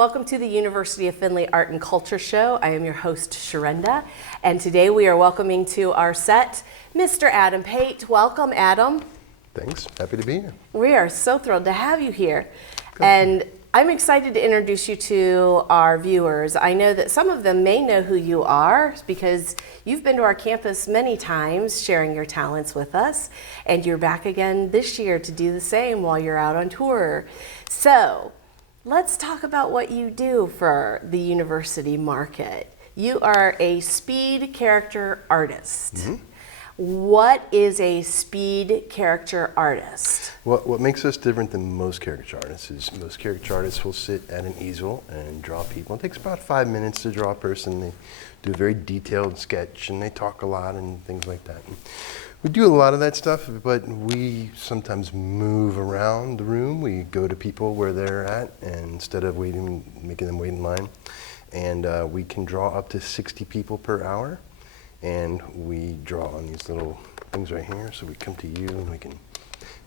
Welcome to the University of Findlay Art and Culture Show. I am your host, Sharinda, and today we are welcoming to our set Mr. Adam Pate. Welcome, Adam. Thanks. Happy to be here. We are so thrilled to have you here. And I'm excited to introduce you to our viewers. I know that some of them may know who you are because you've been to our campus many times sharing your talents with us, and you're back again this year to do the same while you're out on tour. So let's talk about what you do for the university market. You are a speed character artist. Mm-hmm. What is a speed character artist? What makes us different than most caricature artists is most caricature artists will sit at an easel and draw people. It takes about 5 minutes to draw a person. They do a very detailed sketch and they talk a lot and things like that. And we do a lot of that stuff, but we sometimes move around the room. We go to people where they're at, and instead of making them wait in line. And we can draw up to 60 people per hour. And we draw on these little things right here. So we come to you and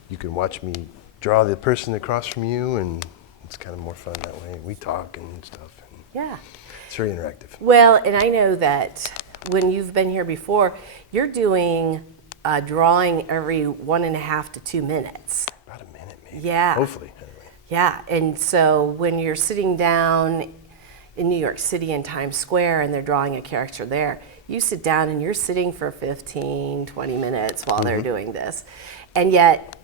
you can watch me draw the person across from you, and it's kind of more fun that way. We talk and stuff. And yeah. It's very interactive. Well, and I know that when you've been here before, you're doing drawing every 1.5 to 2 minutes. About a minute, maybe. Yeah. Hopefully, anyway. Yeah, and so when you're sitting down in New York City in Times Square and they're drawing a character there, you sit down and you're sitting for 15, 20 minutes while they're doing this. And yet,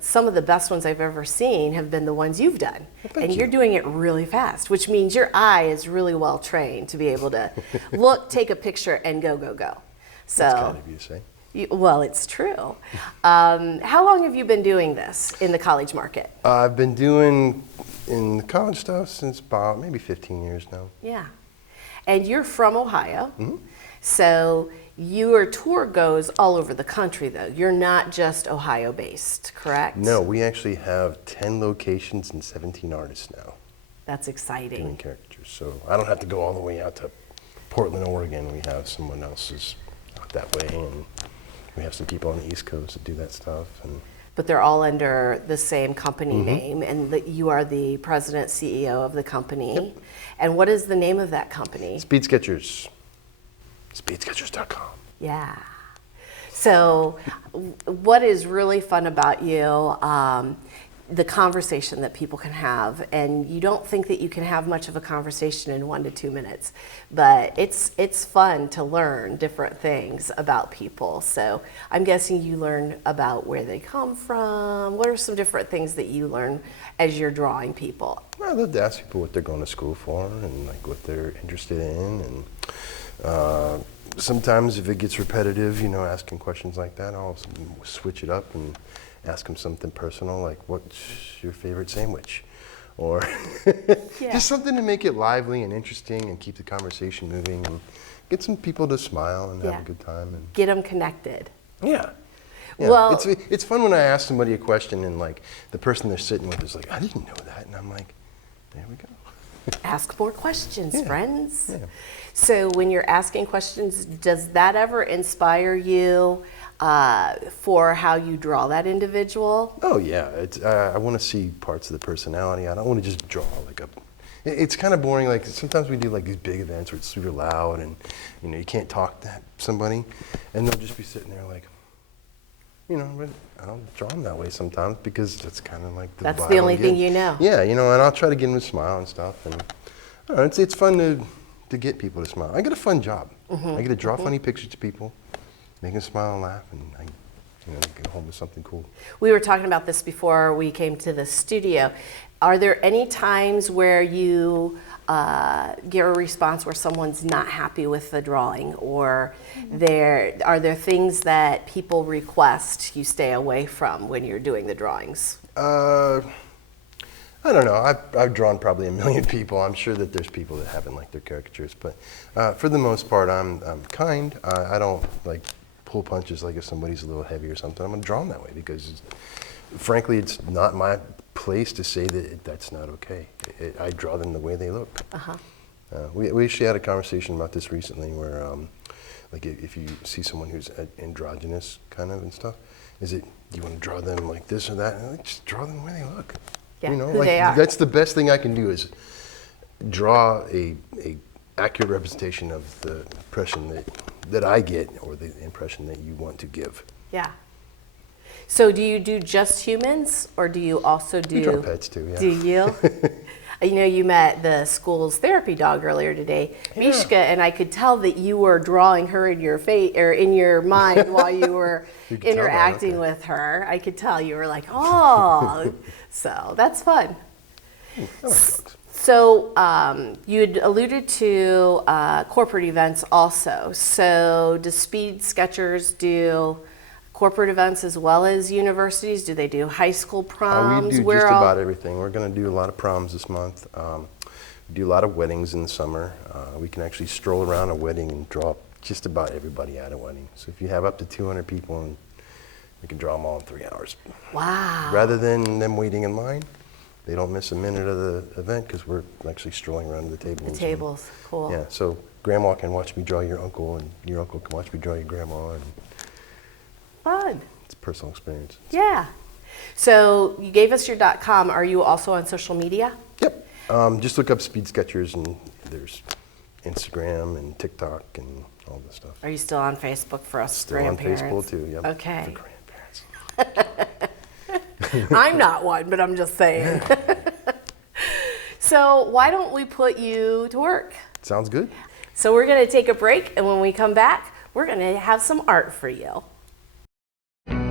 some of the best ones I've ever seen have been the ones you've done. Well, and you're doing it really fast, which means your eye is really well trained to be able to look, take a picture, and go, go, go. So, that's kind of you to say. Well, it's true. How long have you been doing this in the college market? I've been doing in the college stuff since about maybe 15 years now. Yeah. And you're from Ohio. Mm-hmm. So your tour goes all over the country, though. You're not just Ohio-based, correct? No, we actually have 10 locations and 17 artists now. That's exciting. Doing caricatures. So I don't have to go all the way out to Portland, Oregon. We have someone else's out that way, and we have some people on the East Coast that do that stuff. But they're all under the same company name, and you are the president, CEO of the company. Yep. And what is the name of that company? Speed Sketchers. SpeedSketchers.com. Yeah. So what is really fun about you, the conversation that people can have, and you don't think that you can have much of a conversation in 1 to 2 minutes, but it's fun to learn different things about people. So I'm guessing you learn about where they come from. What are some different things that you learn as you're drawing people? Well, I'd ask people what they're going to school for and like what they're interested in, and sometimes if it gets repetitive, asking questions like that, I'll switch it up and ask them something personal, like what's your favorite sandwich? Or just something to make it lively and interesting and keep the conversation moving and get some people to smile and have a good time. And get them connected. Yeah. Well, it's fun when I ask somebody a question and like the person they're sitting with is like, I didn't know that. And I'm like, there we go. Ask more questions, friends. Yeah. So when you're asking questions, does that ever inspire you for how you draw that individual? Oh yeah, I want to see parts of the personality. I don't want to just draw it's kind of boring. Like sometimes we do like these big events where it's super loud and you can't talk to somebody, and they'll just be sitting there like, but I'll draw them that way sometimes because that's kind of like the That's vibe the only I'm thing getting. you know. Yeah, and I'll try to get them to smile and stuff, and I don't know, it's fun to get people to smile. I get a fun job. I get to draw funny pictures to people, make them smile and laugh, and I get home with something cool. We were talking about this before we came to the studio. Are there any times where you get a response where someone's not happy with the drawing, or are there things that people request you stay away from when you're doing the drawings? I don't know. I've drawn probably 1 million people. I'm sure that there's people that haven't liked their caricatures, but for the most part, I'm kind. I don't like pull punches. Like if somebody's a little heavy or something, I'm gonna draw them that way because, frankly, it's not my place to say that that's not okay. I draw them the way they look. We actually had a conversation about this recently, where like if you see someone who's androgynous kind of and stuff, do you want to draw them like this or that? And just draw them the way they look. Yeah, you know, who like they are. that's the best thing I can do is draw a accurate representation of the impression that I get, or the impression that you want to give. Yeah. So do you do just humans, or do you also do... We draw pets too, yeah. Do you? You know, you met the school's therapy dog earlier today, Mishka, and I could tell that you were drawing her in your face or in your mind while you were interacting with her. I could tell you were like, oh, so that's fun. I like dogs. So you had alluded to corporate events also. So do Speed Sketchers do corporate events as well as universities? Do they do high school proms? We do just about everything. We're going to do a lot of proms this month. We do a lot of weddings in the summer. We can actually stroll around a wedding and draw just about everybody at a wedding. So if you have up to 200 people, and we can draw them all in 3 hours. Wow. Rather than them waiting in line, they don't miss a minute of the event because we're actually strolling around to the tables. The tables, cool. Yeah, so grandma can watch me draw your uncle, and your uncle can watch me draw your grandma. And Fun. it's a personal experience. Yeah. So you gave us your .com. Are you also on social media? Yep. Just look up Speed Sketchers, and there's Instagram and TikTok and all this stuff. Are you still on Facebook for us Still grandparents? on Facebook too, yep. Okay. For grandparents. I'm not one, but I'm just saying. So why don't we put you to work? Sounds good. So we're going to take a break, and when we come back, we're going to have some art for you.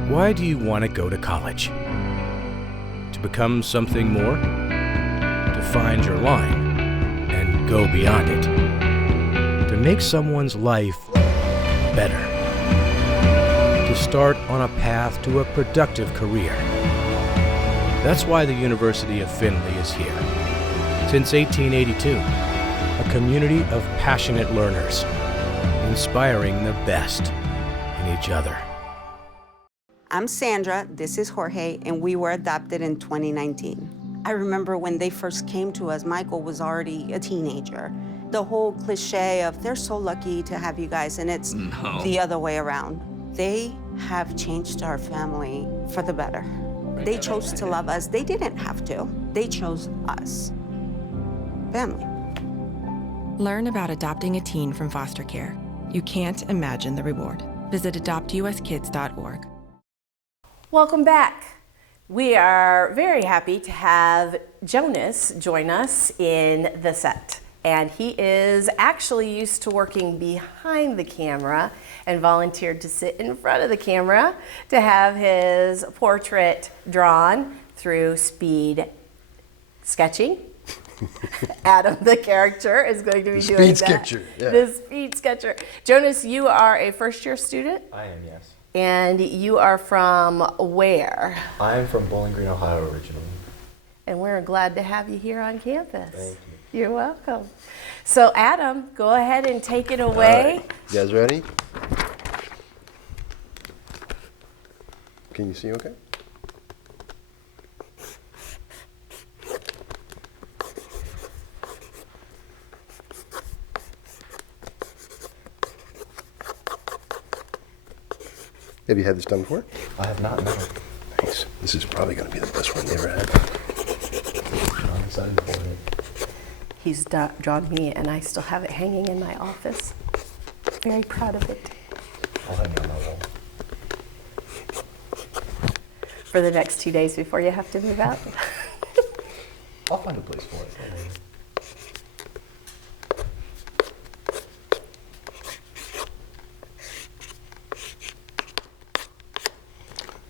Why do you want to go to college? To become something more? To find your line and go beyond it? To make someone's life better? To start on a path to a productive career? That's why the University of Findlay is here. Since 1882, a community of passionate learners, inspiring the best in each other. I'm Sandra, this is Jorge, and we were adopted in 2019. I remember when they first came to us, Michael was already a teenager. The whole cliche of, they're so lucky to have you guys, and it's the other way around. They have changed our family for the better. They chose to love us. They didn't have to. They chose us. Family. Learn about adopting a teen from foster care. You can't imagine the reward. Visit adoptuskids.org. Welcome back. We are very happy to have Jonas join us in the set. And he is actually used to working behind the camera and volunteered to sit in front of the camera to have his portrait drawn through Speed Sketching. Adam, the character, is going to be doing that. Speed Sketcher, yeah. The Speed Sketcher. Jonas, you are a first-year student? I am, yes. And you are from where? I am from Bowling Green, Ohio originally. And we're glad to have you here on campus. Thank you. You're welcome. So Adam, go ahead and take it away. All right. You guys ready? Can you see okay? Have you had this done before? I have not, no. Nice. This is probably going to be the best one you ever had. I'm excited for it. He's drawn me, and I still have it hanging in my office. Very proud of it. I'll hang it on my wall. For the next 2 days before you have to move out. I'll find a place for it. Don't worry.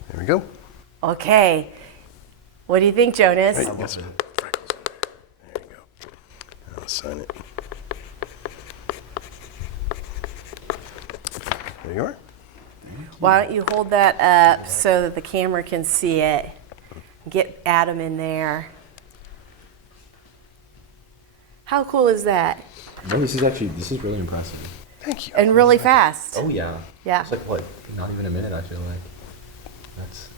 There we go. Okay. What do you think, Jonas? Right, you got some freckles in there. There you go. I'll sign it. There you are. Why don't you hold that up so that the camera can see it? Get Adam in there. How cool is that? No, this is really impressive. Thank you. And really fast. Oh, yeah. Yeah. It's like, what, not even a minute, I feel like. That's...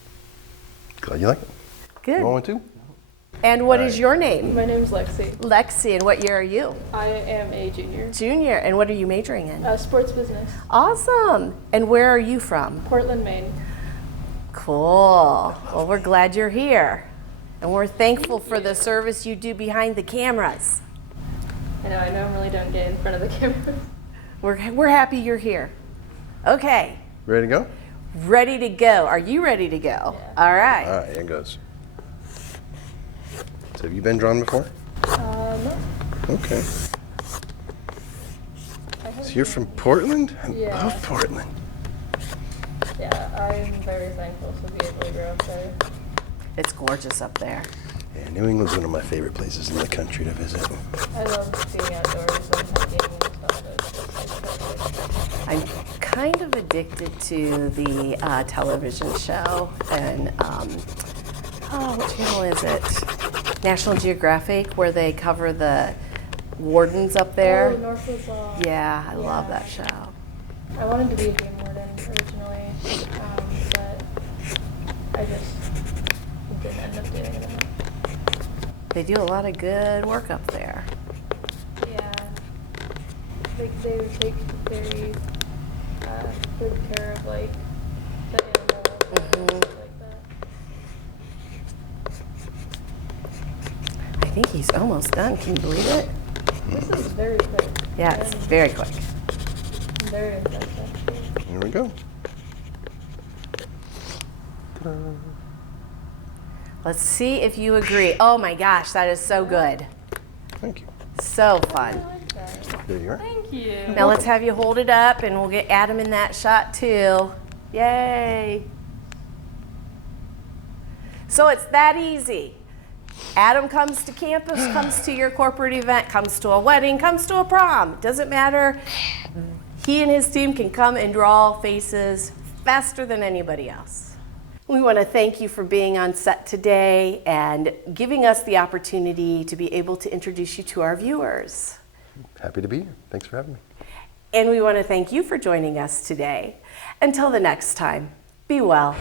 Glad you like it. Good. You want one too? And what is your name? My name's Lexi. Lexi, and what year are you? I am a junior. Junior, and what are you majoring in? Sports business. Awesome. And where are you from? Portland, Maine. Cool. Well, we're glad you're here. And we're thankful for the service you do behind the cameras. I normally don't get in front of the camera. We're happy you're here. Okay, Ready to go? ready to go. Are you ready to go? Yeah. All right. All right, here it goes. So have you been drawn before? No. Okay. I have So you're from Portland? I Yeah. love Portland. Yeah, I'm very thankful to be able to grow up there. It's gorgeous up there. Yeah, New England's one of my favorite places in the country to visit. I love being outdoors and hiking and stuff. It's I'm kind of addicted to the television show, and what channel is it? National Geographic, where they cover the wardens up there. Oh, Northwood Law. Yeah, I love that show. I wanted to be a game warden originally, but I just didn't end up doing it. They do a lot of good work up there. Yeah. Like they take very good care of like the animals and stuff like that. I think he's almost done. Can you believe it? This is very quick. Yeah, it's very quick. Very intense actually. Here we go. Ta-da. Let's see if you agree. Oh my gosh, that is so good. Thank you. So fun. I like that. There you are. Thank you. Now let's have you hold it up and we'll get Adam in that shot too. Yay. So it's that easy. Adam comes to campus, comes to your corporate event, comes to a wedding, comes to a prom. Doesn't matter. He and his team can come and draw faces faster than anybody else. We want to thank you for being on set today and giving us the opportunity to be able to introduce you to our viewers. Happy to be here. Thanks for having me. And we want to thank you for joining us today. Until the next time, be well.